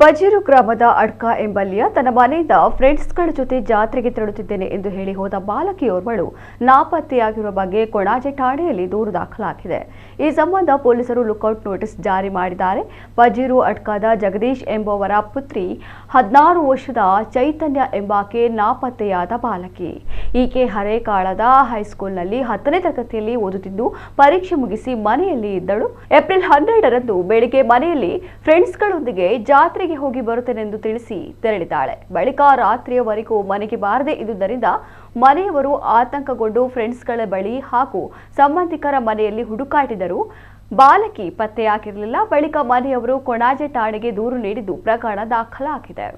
ಪಜೀರು ಗ್ರಾಮದ ಅಡ್ಕ ಎಂಬಲ್ಲಿಯ ತನ್ನ ಮನೆಯಿಂದ ಫ್ರೆಂಡ್ಸ್ಗಳ ಜೊತೆ ಜಾತ್ರೆಗೆ ತೆರಳುತ್ತಿದ್ದೇನೆ ಎಂದು ಹೇಳಿ ಹೋದ ಬಾಲಕಿಯೋರ್ವಳು ನಾಪತ್ತೆಯಾಗಿರುವ ಬಗ್ಗೆ ಕೊಣಾಜೆ ಠಾಣೆಯಲ್ಲಿ ದೂರು ದಾಖಲಾಗಿದೆ. ಈ ಸಂಬಂಧ ಪೊಲೀಸರು ಲುಕ್ಔಟ್ ನೋಟಿಸ್ ಜಾರಿ ಮಾಡಿದ್ದಾರೆ. ಪಜೀರು ಅಡ್ಕದ ಜಗದೀಶ್ ಎಂಬುವರ ಪುತ್ರಿ 16 ವರ್ಷದ ಚೈತನ್ಯ ಎಂಬಾಕೆ ನಾಪತ್ತೆಯಾದ ಬಾಲಕಿ. ಈಕೆ ಹರೇಕಾಳದ ಹೈಸ್ಕೂಲ್ನಲ್ಲಿ 10ನೇ ತರಗತಿಯಲ್ಲಿ ಓದುತ್ತಿದ್ದು ಪರೀಕ್ಷೆ ಮುಗಿಸಿ ಮನೆಯಲ್ಲಿ ಇದ್ದಳು. ಏಪ್ರಿಲ್ 12ರಂದು ಬೆಳಿಗ್ಗೆ ಮನೆಯಲ್ಲಿ ಫ್ರೆಂಡ್ಸ್ಗಳೊಂದಿಗೆ ಜಾತ್ರೆ ಹೋಗಿ ಬರುತ್ತೇನೆಂದು ತಿಳಿಸಿ ತೆರಳಿದ್ದಾಳೆ. ಬಳಿಕ ರಾತ್ರಿಯವರೆಗೂ ಮನೆಗೆ ಬಾರದೆ ಇದ್ದುದರಿಂದ ಮನೆಯವರು ಆತಂಕಗೊಂಡು ಫ್ರೆಂಡ್ಸ್ಗಳ ಬಳಿ ಹಾಗೂ ಸಂಬಂಧಿಕರ ಮನೆಯಲ್ಲಿ ಹುಡುಕಾಟಿದರು. ಬಾಲಕಿ ಪತ್ತೆಯಾಗಿರಲಿಲ್ಲ. ಬಳಿಕ ಮನೆಯವರು ಕೊಣಾಜೆ ಠಾಣೆಗೆ ದೂರು ನೀಡಿದ್ದು ಪ್ರಕರಣ ದಾಖಲಾಗಿದೆ.